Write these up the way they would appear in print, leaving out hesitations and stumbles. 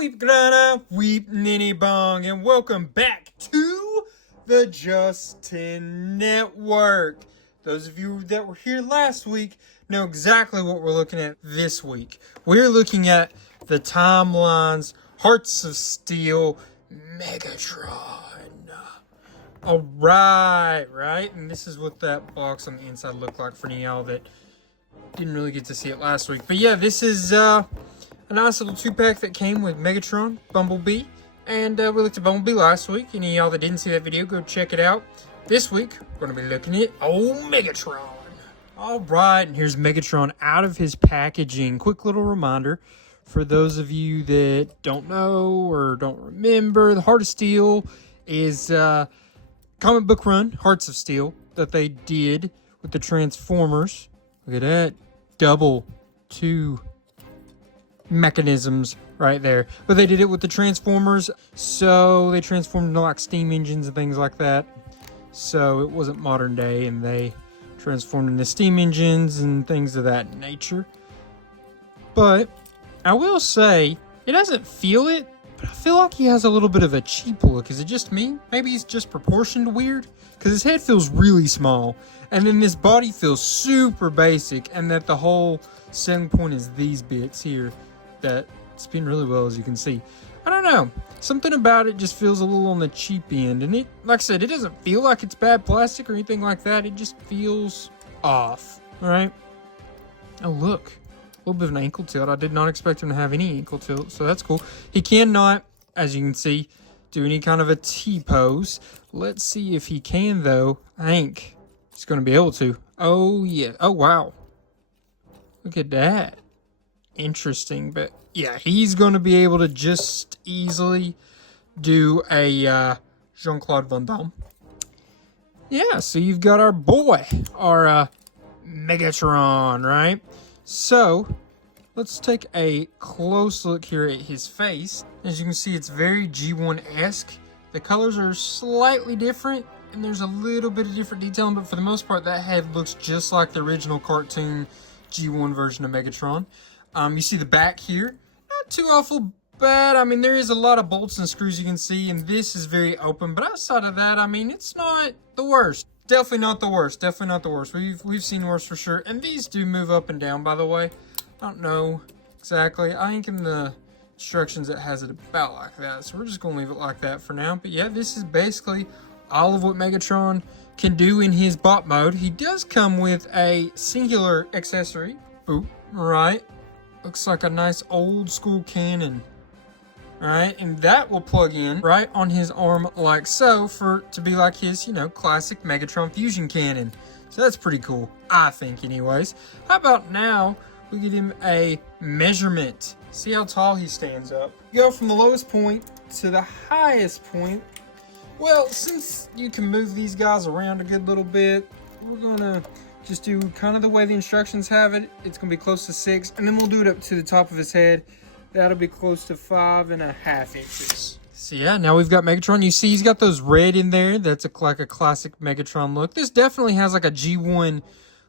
weep grana, weep ninny bong, and welcome back to the Justin Network. Those of you that were here last week know exactly what we're looking at this week. We're looking at the Timeline's Hearts of Steel Megatron. Alright, right? And this is what that box on the inside looked like for any of y'all that didn't really get to see it last week. But yeah, this is a nice little 2-pack that came with Megatron, Bumblebee, and we looked at Bumblebee last week. Any of y'all that didn't see that video, go check it out. This week, we're going to be looking at Megatron. Alright, and here's Megatron out of his packaging. Quick little reminder for those of you that don't know or don't remember, the Heart of Steel is comic book run, Hearts of Steel, that they did with the Transformers. Look at that. Double 2 mechanisms right there. But they did it with the Transformers, so they transformed into like steam engines and things like that. So it wasn't modern day, and they transformed into steam engines and things of that nature. But I will say, it doesn't feel it, but I feel like he has a little bit of a cheap look. Is it just me? Maybe he's just proportioned weird? Because his head feels really small. And then this body feels super basic. And that the whole selling point is these bits here that spin really well, as you can see. I don't know. Something about it just feels a little on the cheap end. And it, like I said, it doesn't feel like it's bad plastic or anything like that. It just feels off. Alright? Oh, look. A little bit of an ankle tilt. I did not expect him to have any ankle tilt, so that's cool. He cannot, as you can see, do any kind of a T-pose. Let's see if he can, though. I think he's going to be able to. Oh, yeah. Oh, wow. Look at that. Interesting, but yeah, he's going to be able to just easily do a Jean-Claude Van Damme. Yeah, so you've got our boy, our Megatron, right? So, let's take a close look here at his face. As you can see, it's very G1-esque. The colors are slightly different, and there's a little bit of different detailing, but for the most part, that head looks just like the original cartoon G1 version of Megatron. You see the back here. Not too awful bad. I mean, there is a lot of bolts and screws you can see, and this is very open, but outside of that, I mean, it's not the worst. Definitely not the worst. Definitely not the worst. We've seen worse for sure. And these do move up and down, by the way. I don't know exactly. I think in the instructions it has it about like that. So we're just going to leave it like that for now. But yeah, this is basically all of what Megatron can do in his bot mode. He does come with a singular accessory. Boop. Right. Looks like a nice old school cannon. Alright, and that will plug in right on his arm like so to be like his, you know, classic Megatron fusion cannon. So that's pretty cool, I think anyways. How about now we get him a measurement. See how tall he stands up. Go from the lowest point to the highest point. Well, since you can move these guys around a good little bit, we're gonna just do kind of the way the instructions have it. It's gonna be close to 6, and then we'll do it up to the top of his head. That'll be close to 5.5 inches. So yeah, now we've got Megatron. You see he's got those red in there. That's like a classic Megatron look. This definitely has like a G1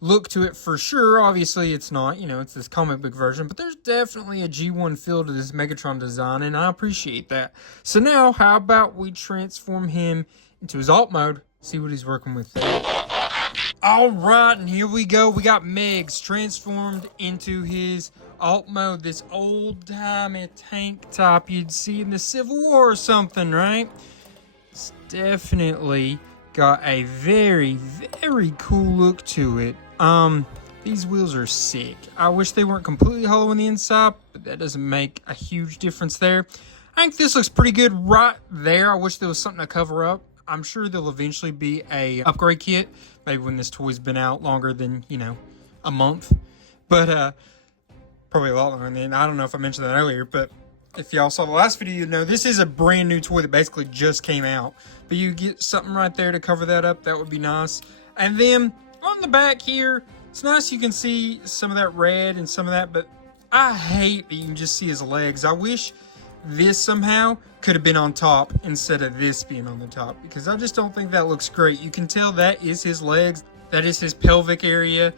look to it for sure. Obviously it's not, you know, it's this comic book version, but there's definitely a G1 feel to this Megatron design, and I appreciate that. So now, how about we transform him into his alt mode, see what he's working with there. Alright, and here we go. We got Megs transformed into his alt mode, this old-timey tank top you'd see in the Civil War or something, right? It's definitely got a very, very cool look to it. These wheels are sick. I wish they weren't completely hollow on the inside, but that doesn't make a huge difference there. I think this looks pretty good right there. I wish there was something to cover up. I'm sure there'll eventually be a upgrade kit, maybe when this toy's been out longer than, you know, a month. But, probably a lot longer than, I don't know if I mentioned that earlier, but if y'all saw the last video, you know this is a brand new toy that basically just came out. But you get something right there to cover that up, that would be nice. And then, on the back here, it's nice you can see some of that red and some of that, but I hate that you can just see his legs. I wish this somehow could have been on top instead of this being on the top, because I just don't think that looks great. You can tell that is his legs, that is his pelvic area.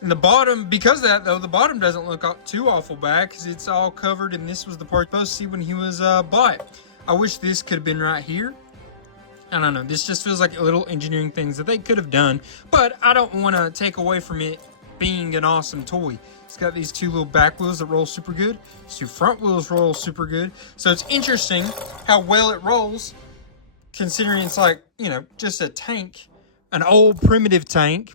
And the bottom, because of that though, the bottom doesn't look too awful bad because it's all covered, and this was the part you're supposed to see when he was bought. I wish this could have been right here. I don't know, this just feels like little engineering things that they could have done, but I don't want to take away from it being an awesome toy. It's got these two little back wheels that roll super good. These two front wheels roll super good. So it's interesting how well it rolls, considering it's like, you know, just a tank, an old primitive tank,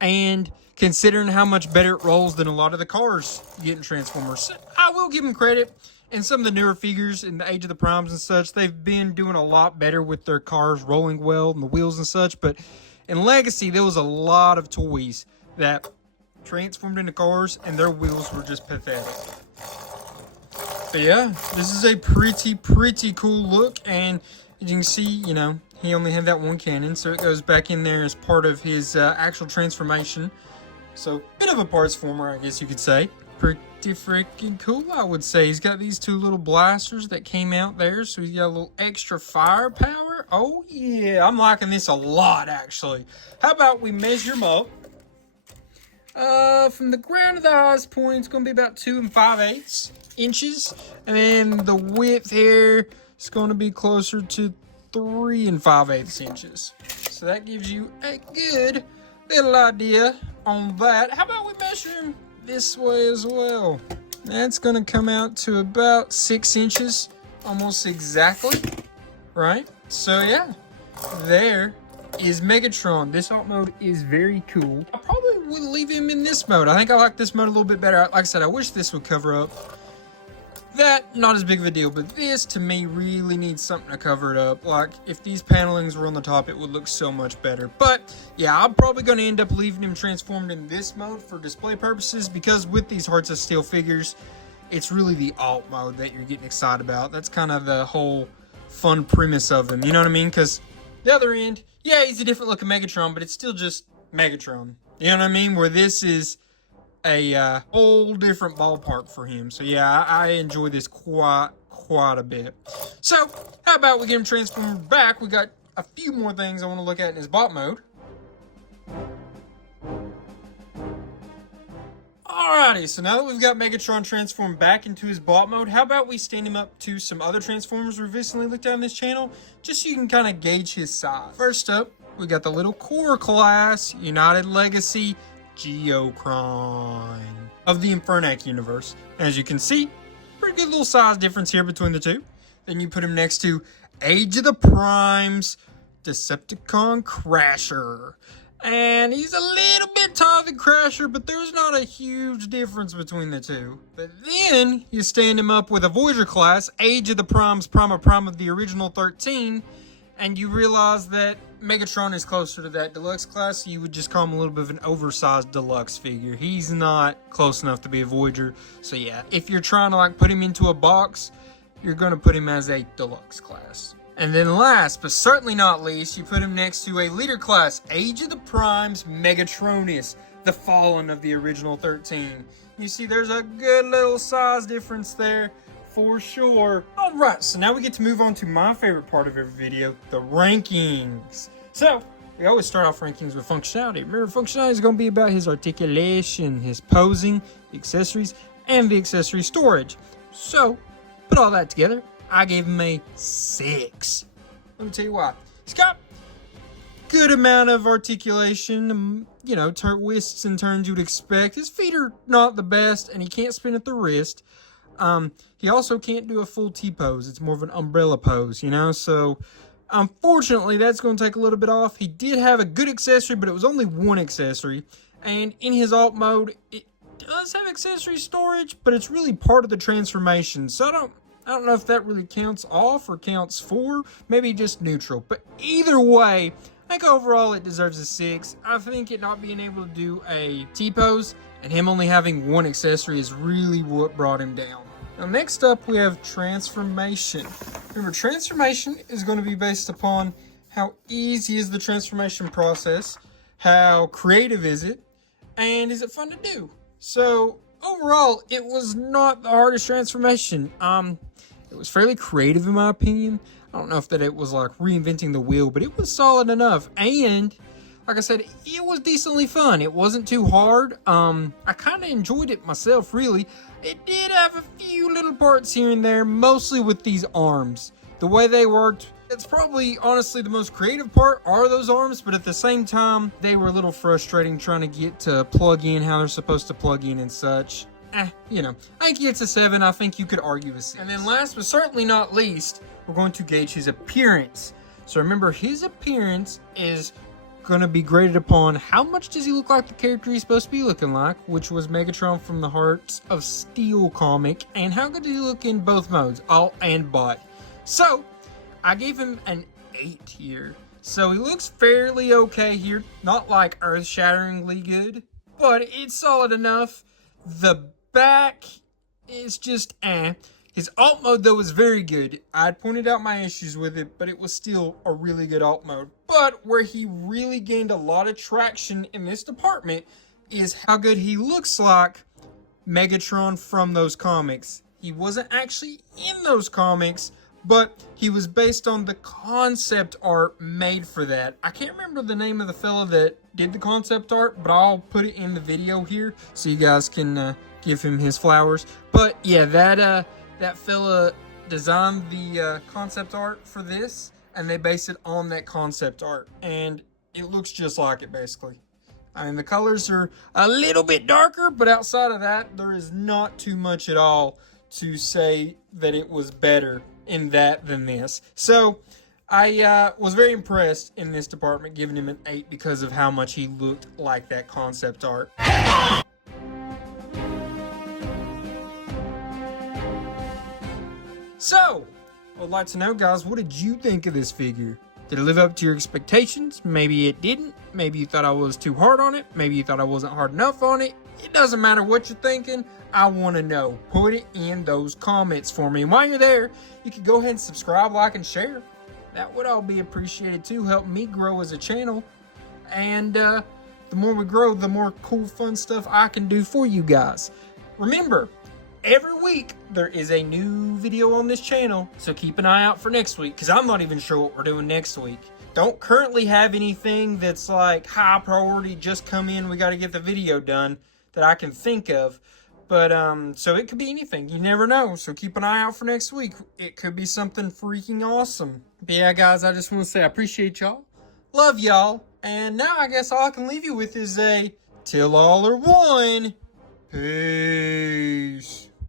and considering how much better it rolls than a lot of the cars you get in Transformers. So I will give them credit. And some of the newer figures in the Age of the Primes and such, they've been doing a lot better with their cars rolling well and the wheels and such. But in Legacy, there was a lot of toys that transformed into cars and their wheels were just pathetic. But yeah, this is a pretty cool look. And as you can see, you know, he only had that one cannon, so it goes back in there as part of his actual transformation. So, bit of a parts former, I guess you could say. Pretty freaking cool, I would say. He's got these two little blasters that came out there, so he's got a little extra firepower. Oh yeah, I'm liking this a lot, actually. How about we measure him up? From the ground to the highest point, it's going to be about 2 5/8 inches. And then the width here is going to be closer to 3 5/8 inches. So that gives you a good little idea on that. How about we measure him this way as well? That's going to come out to about 6 inches, almost exactly, right? So yeah, there is Megatron. This alt mode is very cool. I probably would leave him in this mode. I think I like this mode a little bit better. Like I said, I wish this would cover up. That, not as big of a deal, but this to me really needs something to cover it up. Like, if these panelings were on the top, it would look so much better. But yeah, I'm probably going to end up leaving him transformed in this mode for display purposes, because with these Hearts of Steel figures, it's really the alt mode that you're getting excited about. That's kind of the whole fun premise of them, you know what I mean? Because the other end, yeah, he's a different looking Megatron, but it's still just Megatron. You know what I mean? Where this is a whole different ballpark for him. So yeah, I enjoy this quite a bit. So how about we get him transformed back? We got a few more things I want to look at in his bot mode. Alrighty, so now that we've got Megatron transformed back into his bot mode, how about we stand him up to some other Transformers we've recently looked at on this channel, just so you can kind of gauge his size. First up, we got the little core class, United Legacy Geocron of the Infernac universe. As you can see, pretty good little size difference here between the two. Then you put him next to Age of the Primes Decepticon Crasher. And he's a little bit taller than Crasher, but there's not a huge difference between the two. But then you stand him up with a Voyager class, Age of the Primes Prime of the original 13, and you realize that Megatron is closer to that deluxe class, so you would just call him a little bit of an oversized deluxe figure. He's not close enough to be a Voyager. So yeah, if you're trying to like put him into a box, you're going to put him as a deluxe class. And then last, but certainly not least, you put him next to a leader class, Age of the Primes Megatronus, the Fallen of the original 13. You see there's a good little size difference there for sure. Alright, so now we get to move on to my favorite part of every video, the rankings. So, we always start off rankings with functionality. Remember, functionality is going to be about his articulation, his posing, the accessories, and the accessory storage. So, put all that together, I gave him a 6. Let me tell you why. He's got good amount of articulation, you know, twists and turns you'd expect. His feet are not the best, and he can't spin at the wrist. He also can't do a full T-pose. It's more of an umbrella pose, you know, so unfortunately that's going to take a little bit off. He did have a good accessory, but it was only one accessory, and in his alt mode it does have accessory storage, but it's really part of the transformation, so I don't know if that really counts off or counts for, maybe just neutral. But either way, I think overall it deserves a 6. I think it not being able to do a T-pose and him only having one accessory is really what brought him down. Now next up we have transformation. Remember, transformation is going to be based upon how easy is the transformation process, how creative is it, and is it fun to do? So overall, it was not the hardest transformation. It was fairly creative in my opinion. I don't know if that it was like reinventing the wheel, but it was solid enough. And like I said, it was decently fun. It wasn't too hard. I kind of enjoyed it myself, really. It did have a few little parts here and there, mostly with these arms. The way they worked, it's probably honestly the most creative part are those arms, but at the same time, they were a little frustrating trying to get to plug in how they're supposed to plug in and such. You know, I think it's a 7. I think you could argue a 6. And then last but certainly not least, we're going to gauge his appearance. So remember, his appearance is going to be graded upon how much does he look like the character he's supposed to be looking like, which was Megatron from the Hearts of Steel comic, and how good did he look in both modes, alt and bot. So I gave him an 8 here. So he looks fairly okay here, not like earth-shatteringly good, but it's solid enough. The back is just His alt mode, though, is very good. I pointed out my issues with it, but it was still a really good alt mode. But where he really gained a lot of traction in this department is how good he looks like Megatron from those comics. He wasn't actually in those comics, but he was based on the concept art made for that. I can't remember the name of the fella that did the concept art, but I'll put it in the video here so you guys can give him his flowers. But yeah, that fella designed the concept art for this, and they based it on that concept art, and it looks just like it, basically. I mean, the colors are a little bit darker, but outside of that, there is not too much at all to say that it was better in that than this. So I was very impressed in this department, giving him an 8 because of how much he looked like that concept art. So, I'd like to know, guys, what did you think of this figure? Did it live up to your expectations? Maybe it didn't. Maybe you thought I was too hard on it. Maybe you thought I wasn't hard enough on it. It doesn't matter what you're thinking. I want to know. Put it in those comments for me. And while you're there, you can go ahead and subscribe, like, and share. That would all be appreciated too. Help me grow as a channel. And the more we grow, the more cool, fun stuff I can do for you guys. Remember, every week, there is a new video on this channel, so keep an eye out for next week, because I'm not even sure what we're doing next week. Don't currently have anything that's like high priority, just come in, we got to get the video done, that I can think of. But, so it could be anything. You never know, so keep an eye out for next week. It could be something freaking awesome. But yeah, guys, I just want to say I appreciate y'all. Love y'all. And now I guess all I can leave you with is a till all are one. Peace.